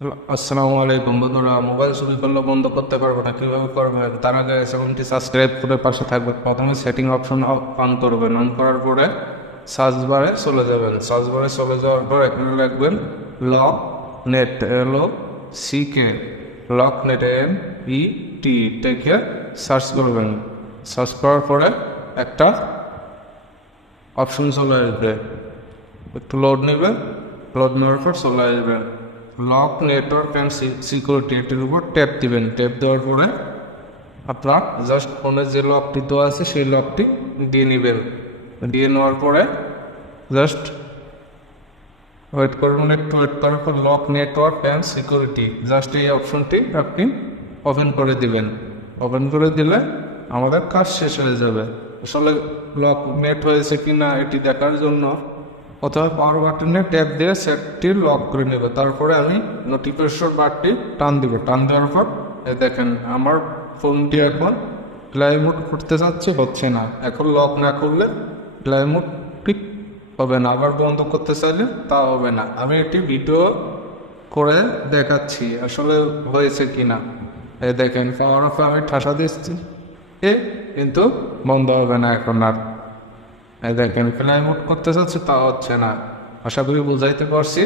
আসসালামু আলাইকুম বন্ধুরা, মোবাইল চুরি করলে বন্ধ করতে পারবো না, কীভাবে করবেন? তার আগে চ্যানেলটি সাবস্ক্রাইব করে পাশে থাকবেন। প্রথমে সেটিং অপশন অন করবেন। অন করার পরে সার্চ বারে চলে যাবেন। সার্চ বারে চলে যাওয়ার পর এখানে লিখবেন lock net, LOCK, lock net, NET দেখে সার্চ করবেন। সার্চ করার পরে একটা অপশন চলে আসবে, একটু লোড নেবে। লোড নেওয়ার পর চলে আসবে লক নেটওয়ার্ক অ্যান্ড সিকিউরিটি, এটির উপর ট্যাপ দিবেন। ট্যাপ দেওয়ার পরে আপনার জাস্ট ফোনের যে লকটি দেওয়া আছে সেই লকটি দিয়ে নেবেন। দিয়ে নেওয়ার পরে জাস্ট ওয়েট করবেন। একটু ওয়েট করার পর lock network and security, just এই অপশনটি আপনি ওপেন করে দিবেন। ওপেন করে দিলে আমাদের কাজ শেষ হয়ে যাবে। আসলে লক নেট হয়েছে কি না এটি দেখার জন্য অথবা পাওয়ার বাটনে ট্যাপ দিয়ে সেটটি লক করে নেবে। তারপরে আমি নোটিফিকেশন বারটি টান দিব। টান দেওয়ার পর দেখেন আমার ফোনটি এখন ফ্লাই মোড করতে যাচ্ছে, হচ্ছে না। এখন লক না করলে ফ্লাই মোড ঠিক হবে না, আবার বন্ধ করতে চাইলে তা হবে না। আমি একটি ভিডিও করে দেখাচ্ছি আসলে হয়েছে কি না। দেখেন পাওয়ার অফে আমি ঠাসা দিচ্ছি, কিন্তু বন্ধ হবে না এখন আর। দেখেন ফ্লাই মোড করতে চাচ্ছি তা হচ্ছে না। আশা করি বুঝাইতে পারছি।